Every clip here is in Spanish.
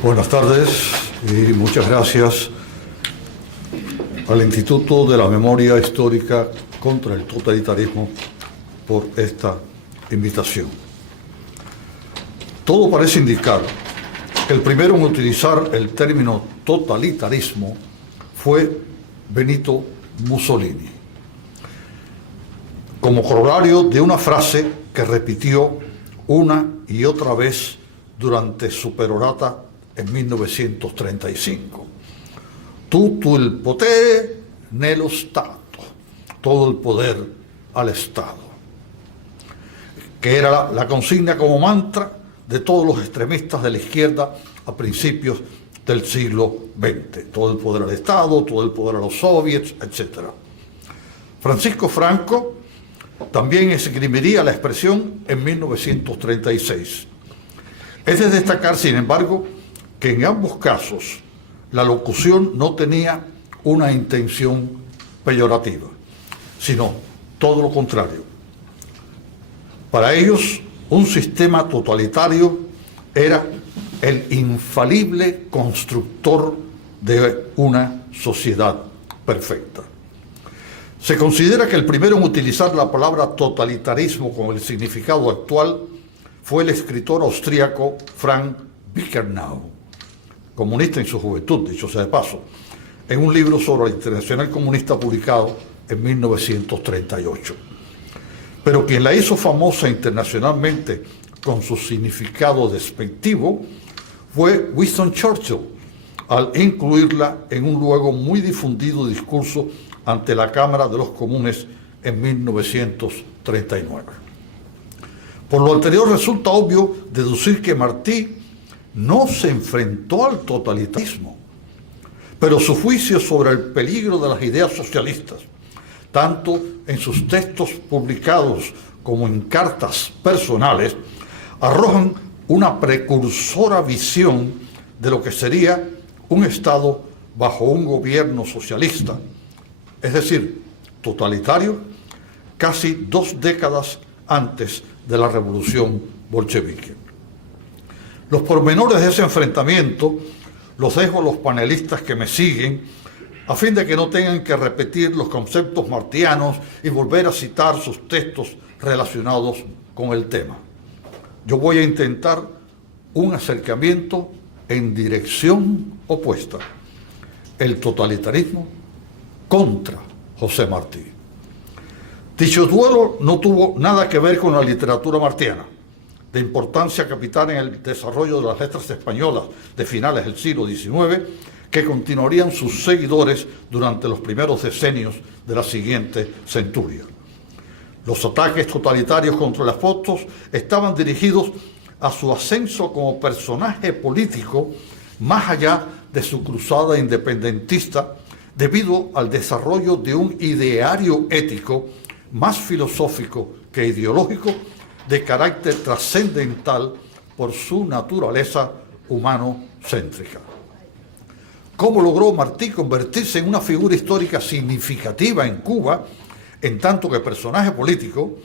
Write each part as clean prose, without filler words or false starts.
Buenas tardes y muchas gracias al Instituto de la Memoria Histórica contra el Totalitarismo por esta invitación. Todo parece indicar que el primero en utilizar el término totalitarismo fue Benito Mussolini, como corolario de una frase que repitió una y otra vez durante su perorata en 1935. Tutto il potere nello Stato, todo el poder al Estado, que era la consigna como mantra de todos los extremistas de la izquierda a principios del siglo XX. Todo el poder al Estado, todo el poder a los soviets, etc. Francisco Franco también esgrimiría la expresión en 1936. Es de destacar, sin embargo, que en ambos casos la locución no tenía una intención peyorativa, sino todo lo contrario. Para ellos, un sistema totalitario era el infalible constructor de una sociedad perfecta. Se considera que el primero en utilizar la palabra totalitarismo con el significado actual fue el escritor austríaco Frank Birkenau, comunista en su juventud, dicho sea de paso, en un libro sobre la Internacional Comunista publicado en 1938. Pero quien la hizo famosa internacionalmente con su significado despectivo fue Winston Churchill, al incluirla en un luego muy difundido discurso ante la Cámara de los Comunes en 1939. Por lo anterior resulta obvio deducir que Martí no se enfrentó al totalitarismo, pero su juicio sobre el peligro de las ideas socialistas, tanto en sus textos publicados como en cartas personales, arrojan una precursora visión de lo que sería un Estado bajo un gobierno socialista, es decir, totalitario, casi 2 décadas antes de la revolución bolchevique. Los pormenores de ese enfrentamiento los dejo a los panelistas que me siguen, a fin de que no tengan que repetir los conceptos martianos y volver a citar sus textos relacionados con el tema. Yo voy a intentar un acercamiento en dirección opuesta: el totalitarismo contra José Martí. Dicho duelo no tuvo nada que ver con la literatura martiana, de importancia capital en el desarrollo de las letras españolas de finales del siglo XIX, que continuarían sus seguidores durante los primeros decenios de la siguiente centuria. Los ataques totalitarios contra los apóstoles estaban dirigidos a su ascenso como personaje político, más allá de su cruzada independentista, debido al desarrollo de un ideario ético más filosófico que ideológico, de carácter trascendental por su naturaleza humano-céntrica. ¿Cómo logró Martí convertirse en una figura histórica significativa en Cuba, en tanto que personaje político,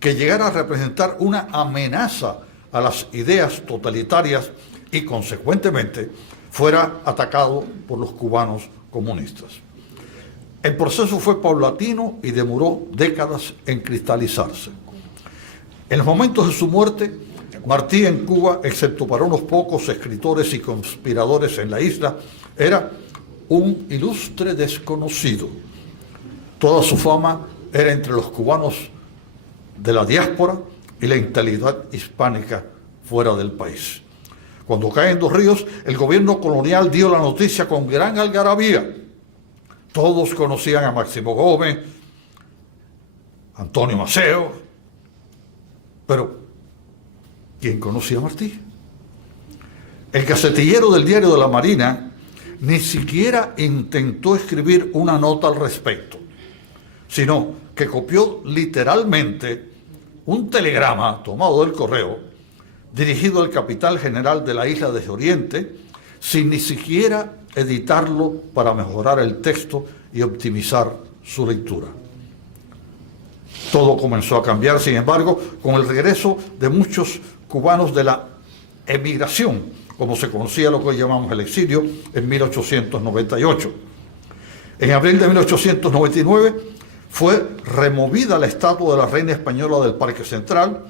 que llegara a representar una amenaza a las ideas totalitarias y, consecuentemente, fuera atacado por los cubanos comunistas? El proceso fue paulatino y demoró décadas en cristalizarse. En los momentos de su muerte, Martí en Cuba, excepto para unos pocos escritores y conspiradores en la isla, era un ilustre desconocido. Toda su fama era entre los cubanos de la diáspora y la inteligencia hispánica fuera del país. Cuando caen Dos Ríos, el gobierno colonial dio la noticia con gran algarabía. Todos conocían a Máximo Gómez, Antonio Maceo, pero ¿quién conocía a Martí? El gacetillero del Diario de la Marina ni siquiera intentó escribir una nota al respecto, sino que copió literalmente un telegrama tomado del correo dirigido al capitán general de la isla de Oriente, sin ni siquiera editarlo para mejorar el texto y optimizar su lectura. Todo comenzó a cambiar, sin embargo, con el regreso de muchos cubanos de la emigración como se conocía lo que hoy llamamos el exilio, en 1898. En abril de 1899 fue removida la estatua de la reina española del Parque Central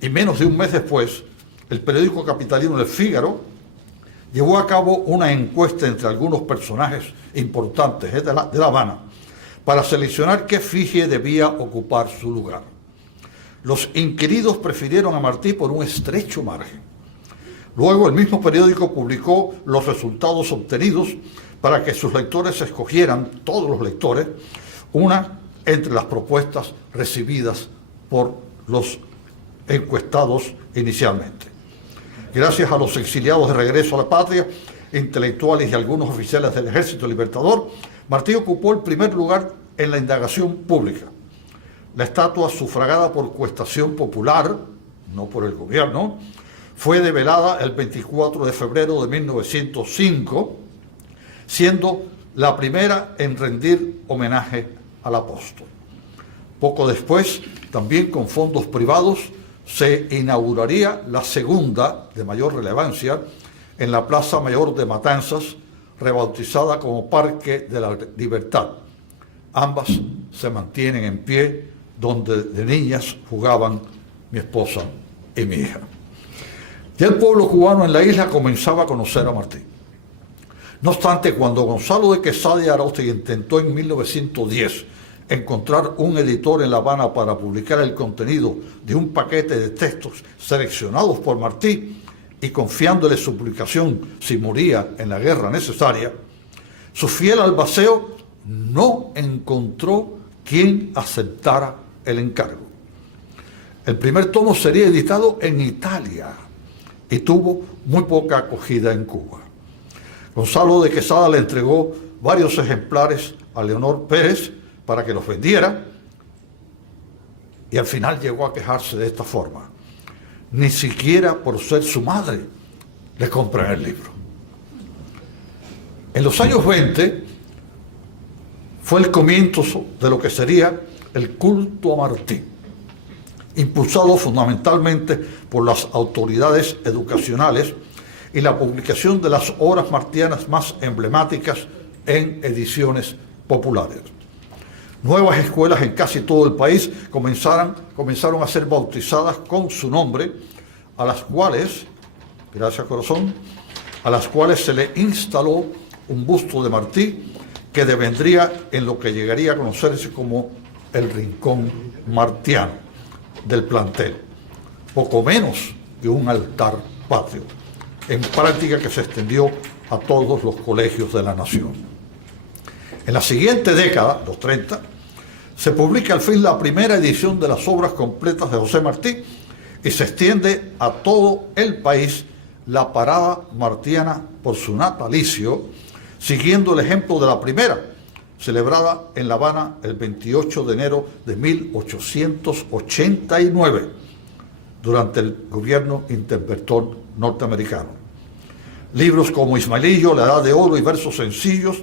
y menos de un mes después, el periódico capitalino El Fígaro llevó a cabo una encuesta entre algunos personajes importantes de La Habana para seleccionar qué efigie debía ocupar su lugar. Los inquiridos prefirieron a Martí por un estrecho margen. Luego el mismo periódico publicó los resultados obtenidos para que sus lectores escogieran, todos los lectores, una entre las propuestas recibidas por los encuestados inicialmente. Gracias a los exiliados de regreso a la patria, intelectuales y algunos oficiales del Ejército Libertador, Martí ocupó el primer lugar en la indagación pública. La estatua, sufragada por coestación popular, no por el gobierno, fue develada el 24 de febrero de 1905, siendo la primera en rendir homenaje al apóstol. Poco después, también con fondos privados, se inauguraría la segunda, de mayor relevancia, en la Plaza Mayor de Matanzas, rebautizada como Parque de la Libertad. Ambas se mantienen en pie, donde de niñas jugaban mi esposa y mi hija. Ya el pueblo cubano en la isla comenzaba a conocer a Martí. No obstante, cuando Gonzalo de Quesada y Aróstegui intentó en 1910 encontrar un editor en La Habana para publicar el contenido de un paquete de textos seleccionados por Martí y confiándole su publicación si moría en la guerra necesaria, su fiel albaceo no encontró quien aceptara el encargo. El primer tomo sería editado en Italia y tuvo muy poca acogida en Cuba. Gonzalo de Quesada le entregó varios ejemplares a Leonor Pérez para que los vendiera y al final llegó a quejarse de esta forma: ni siquiera por ser su madre le compran el libro. En los años 20 fue el comienzo de lo que sería el culto a Martí, impulsado fundamentalmente por las autoridades educacionales y la publicación de las obras martianas más emblemáticas en ediciones populares. Nuevas escuelas en casi todo el país comenzaron a ser bautizadas con su nombre, a las cuales, gracias corazón, a las cuales se le instaló un busto de Martí que devendría en lo que llegaría a conocerse como el Rincón Martiano del plantel, poco menos que un altar patrio, en práctica que se extendió a todos los colegios de la nación. En la siguiente década, los 30, se publica al fin la primera edición de las obras completas de José Martí y se extiende a todo el país la parada martiana por su natalicio, siguiendo el ejemplo de la primera, celebrada en La Habana el 28 de enero de 1889, durante el gobierno interventor norteamericano. Libros como Ismaelillo, La Edad de Oro y Versos Sencillos,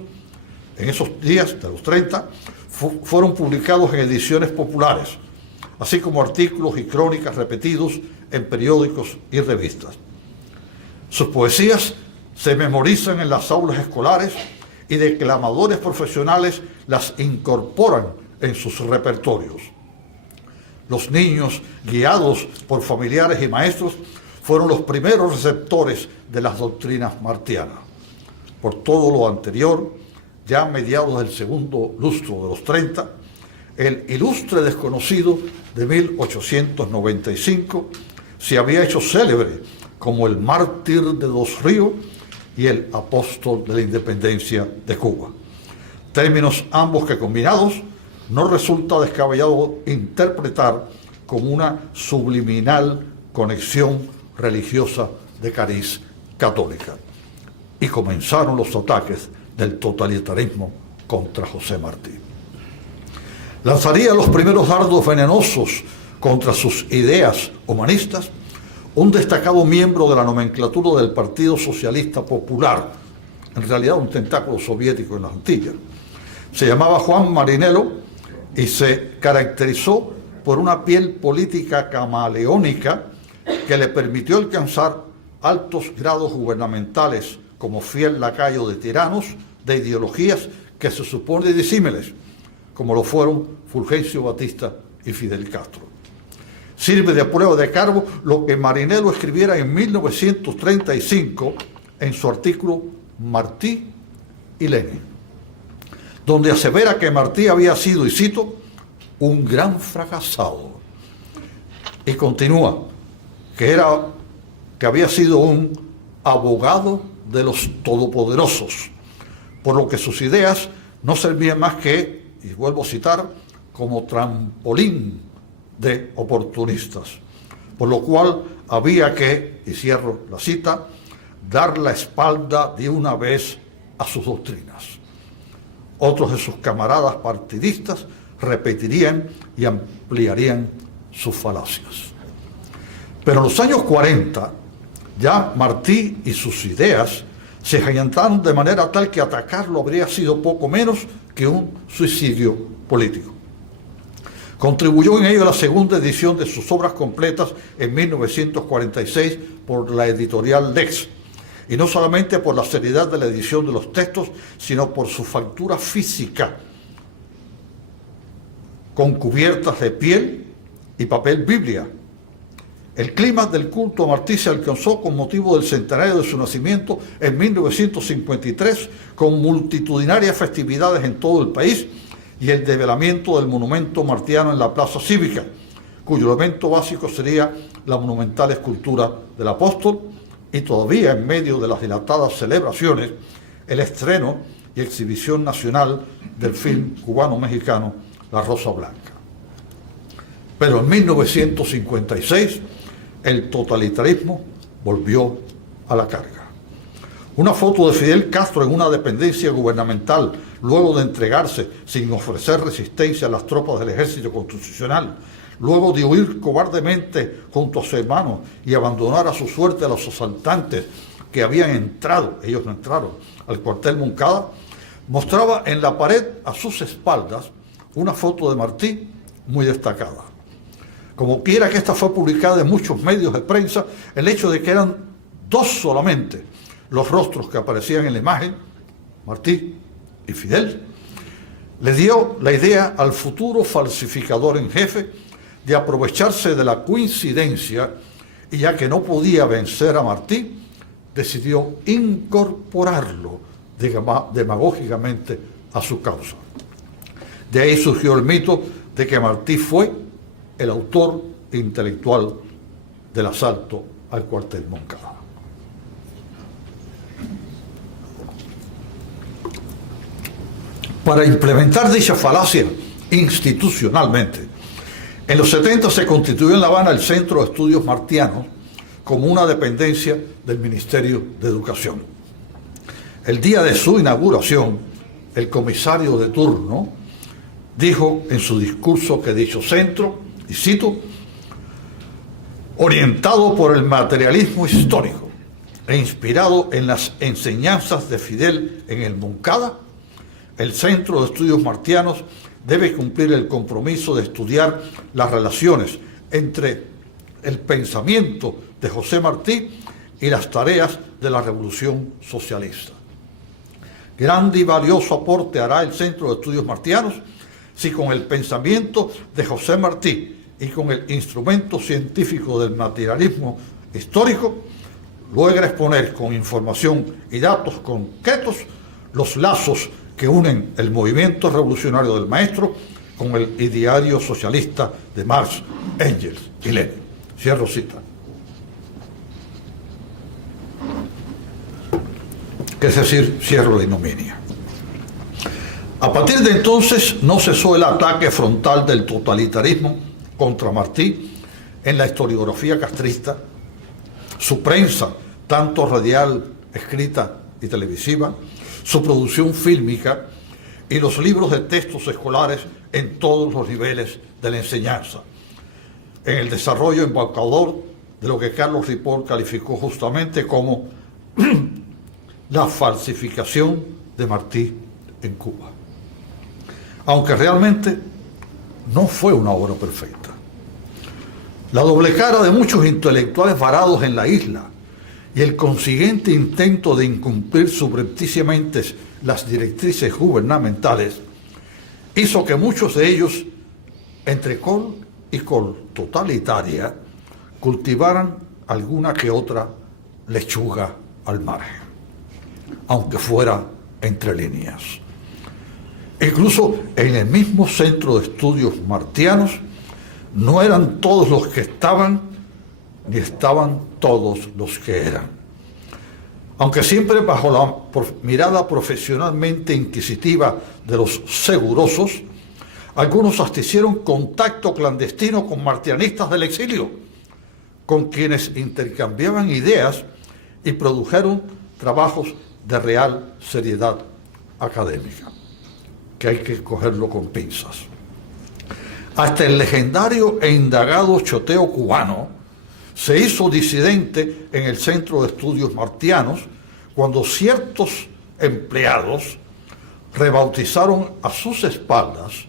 en esos días de los 30, fueron publicados en ediciones populares, así como artículos y crónicas repetidos en periódicos y revistas. Sus poesías se memorizan en las aulas escolares y declamadores profesionales las incorporan en sus repertorios. Los niños, guiados por familiares y maestros, fueron los primeros receptores de las doctrinas martianas. Por todo lo anterior, ya a mediados del segundo lustro de los 30, el ilustre desconocido de 1895 se había hecho célebre como el mártir de Dos Ríos y el apóstol de la independencia de Cuba. Términos ambos que combinados no resulta descabellado interpretar como una subliminal conexión religiosa de cariz católica. Y comenzaron los ataques del totalitarismo contra José Martí. Lanzaría los primeros dardos venenosos contra sus ideas humanistas un destacado miembro de la nomenclatura del Partido Socialista Popular, en realidad un tentáculo soviético en las Antillas. Se llamaba Juan Marinello y se caracterizó por una piel política camaleónica que le permitió alcanzar altos grados gubernamentales como fiel lacayo de tiranos, de ideologías que se supone disímiles, como lo fueron Fulgencio Batista y Fidel Castro. Sirve de prueba de cargo lo que Marinello escribiera en 1935 en su artículo Martí y Lenin, donde asevera que Martí había sido, y cito, un gran fracasado. Y continúa que había sido un abogado de los todopoderosos, por lo que sus ideas no servían más que, y vuelvo a citar, como trampolín de oportunistas, por lo cual había que, y cierro la cita, dar la espalda de una vez a sus doctrinas. Otros de sus camaradas partidistas repetirían y ampliarían sus falacias. Pero en los años 40, ya Martí y sus ideas se agigantaron de manera tal que atacarlo habría sido poco menos que un suicidio político. Contribuyó en ello a la segunda edición de sus obras completas en 1946 por la editorial Lex, y no solamente por la seriedad de la edición de los textos, sino por su factura física, con cubiertas de piel y papel Biblia. El clima del culto a Martí se alcanzó con motivo del centenario de su nacimiento en 1953, con multitudinarias festividades en todo el país y el develamiento del monumento martiano en la Plaza Cívica, cuyo elemento básico sería la monumental escultura del apóstol, y todavía en medio de las dilatadas celebraciones, el estreno y exhibición nacional del film cubano-mexicano La Rosa Blanca. Pero en 1956 el totalitarismo volvió a la carga. Una foto de Fidel Castro en una dependencia gubernamental luego de entregarse sin ofrecer resistencia a las tropas del Ejército Constitucional, luego de huir cobardemente junto a su hermano y abandonar a su suerte a los asaltantes que habían entrado, ellos no entraron, al cuartel Moncada, mostraba en la pared a sus espaldas una foto de Martí muy destacada. Como quiera que esta fue publicada en muchos medios de prensa, el hecho de que eran dos solamente los rostros que aparecían en la imagen, Martí y Fidel, le dio la idea al futuro falsificador en jefe de aprovecharse de la coincidencia, y ya que no podía vencer a Martí, decidió incorporarlo demagógicamente a su causa. De ahí surgió el mito de que Martí fue el autor intelectual del asalto al cuartel Moncada. Para implementar dicha falacia institucionalmente, en los 70 se constituyó en La Habana el Centro de Estudios Martianos como una dependencia del Ministerio de Educación. El día de su inauguración, el comisario de turno dijo en su discurso que dicho centro, y cito, orientado por el materialismo histórico e inspirado en las enseñanzas de Fidel en el Moncada, el Centro de Estudios Martianos debe cumplir el compromiso de estudiar las relaciones entre el pensamiento de José Martí y las tareas de la Revolución Socialista. Grande y valioso aporte hará el Centro de Estudios Martianos si con el pensamiento de José Martí y con el instrumento científico del materialismo histórico logra exponer con información y datos concretos los lazos que unen el movimiento revolucionario del maestro con el ideario socialista de Marx, Engels y Lenin. Cierro cita. Es decir, cierro la ignominia. A partir de entonces no cesó el ataque frontal del totalitarismo contra Martí en la historiografía castrista, su prensa, tanto radial, escrita y televisiva, su producción fílmica y los libros de textos escolares en todos los niveles de la enseñanza, en el desarrollo embaucador de lo que Carlos Ripoll calificó justamente como la falsificación de Martí en Cuba. Aunque realmente no fue una obra perfecta. La doble cara de muchos intelectuales varados en la isla y el consiguiente intento de incumplir subrepticiamente las directrices gubernamentales hizo que muchos de ellos, entre col y col totalitaria, cultivaran alguna que otra lechuga al margen, aunque fuera entre líneas. Incluso en el mismo centro de estudios martianos no eran todos los que estaban, ni estaban todos los que eran. Aunque siempre bajo la mirada profesionalmente inquisitiva de los segurosos, algunos hasta hicieron contacto clandestino con martianistas del exilio, con quienes intercambiaban ideas y produjeron trabajos de real seriedad académica, que hay que cogerlo con pinzas. Hasta el legendario e indagado choteo cubano se hizo disidente en el Centro de Estudios Martianos cuando ciertos empleados rebautizaron a sus espaldas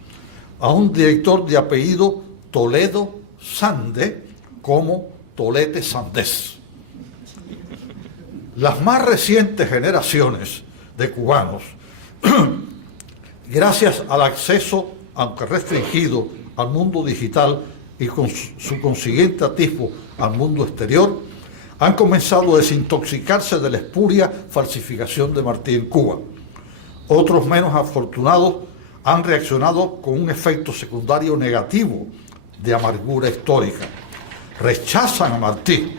a un director de apellido Toledo Sande como Tolete Sandés. Las más recientes generaciones de cubanos, gracias al acceso, aunque restringido, al mundo digital y con su consiguiente atisbo al mundo exterior, han comenzado a desintoxicarse de la espuria falsificación de Martí en Cuba. Otros menos afortunados han reaccionado con un efecto secundario negativo de amargura histórica. Rechazan a Martí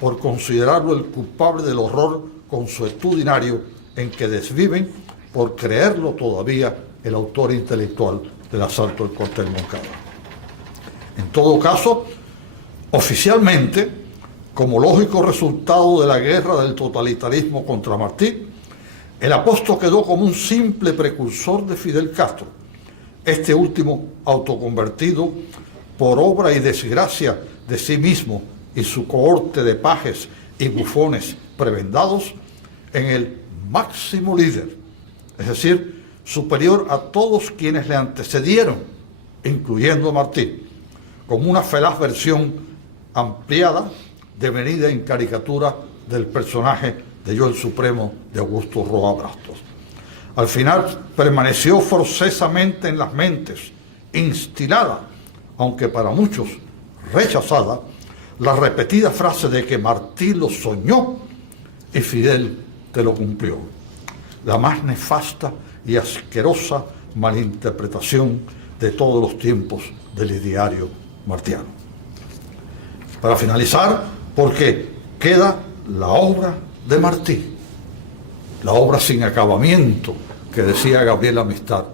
por considerarlo el culpable del horror consuetudinario en que desviven, por creerlo todavía el autor intelectual del asalto del cuartel Moncada. En todo caso, oficialmente, como lógico resultado de la guerra del totalitarismo contra Martí, el apóstol quedó como un simple precursor de Fidel Castro, este último autoconvertido por obra y desgracia de sí mismo y su cohorte de pajes y bufones prebendados en el máximo líder, es decir, superior a todos quienes le antecedieron, incluyendo a Martí, como una feraz versión ampliada, devenida en caricatura del personaje de Yo el Supremo de Augusto Roa Brastos. Al final permaneció forzosamente en las mentes, instilada, aunque para muchos rechazada, la repetida frase de que Martí lo soñó y Fidel te lo cumplió. La más nefasta y asquerosa malinterpretación de todos los tiempos del ideario martiano. Para finalizar, porque queda la obra de Martí, la obra sin acabamiento que decía Gabriel Amistad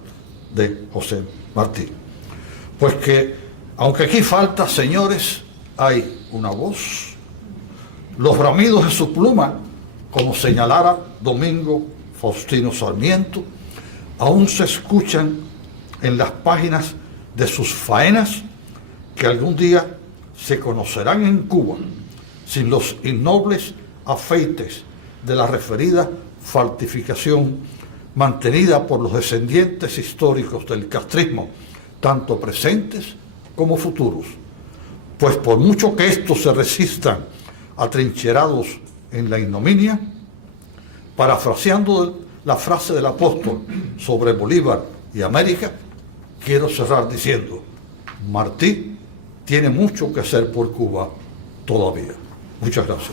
de José Martí. Pues que, aunque aquí falta, señores, hay una voz, los bramidos de su pluma, como señalara Domingo Faustino Sarmiento, aún se escuchan en las páginas de sus faenas que algún día se conocerán en Cuba sin los innobles afeites de la referida falsificación mantenida por los descendientes históricos del castrismo, tanto presentes como futuros. Pues por mucho que estos se resistan atrincherados en la ignominia, parafraseando la frase del apóstol sobre Bolívar y América, quiero cerrar diciendo: Martí tiene mucho que hacer por Cuba todavía. Muchas gracias.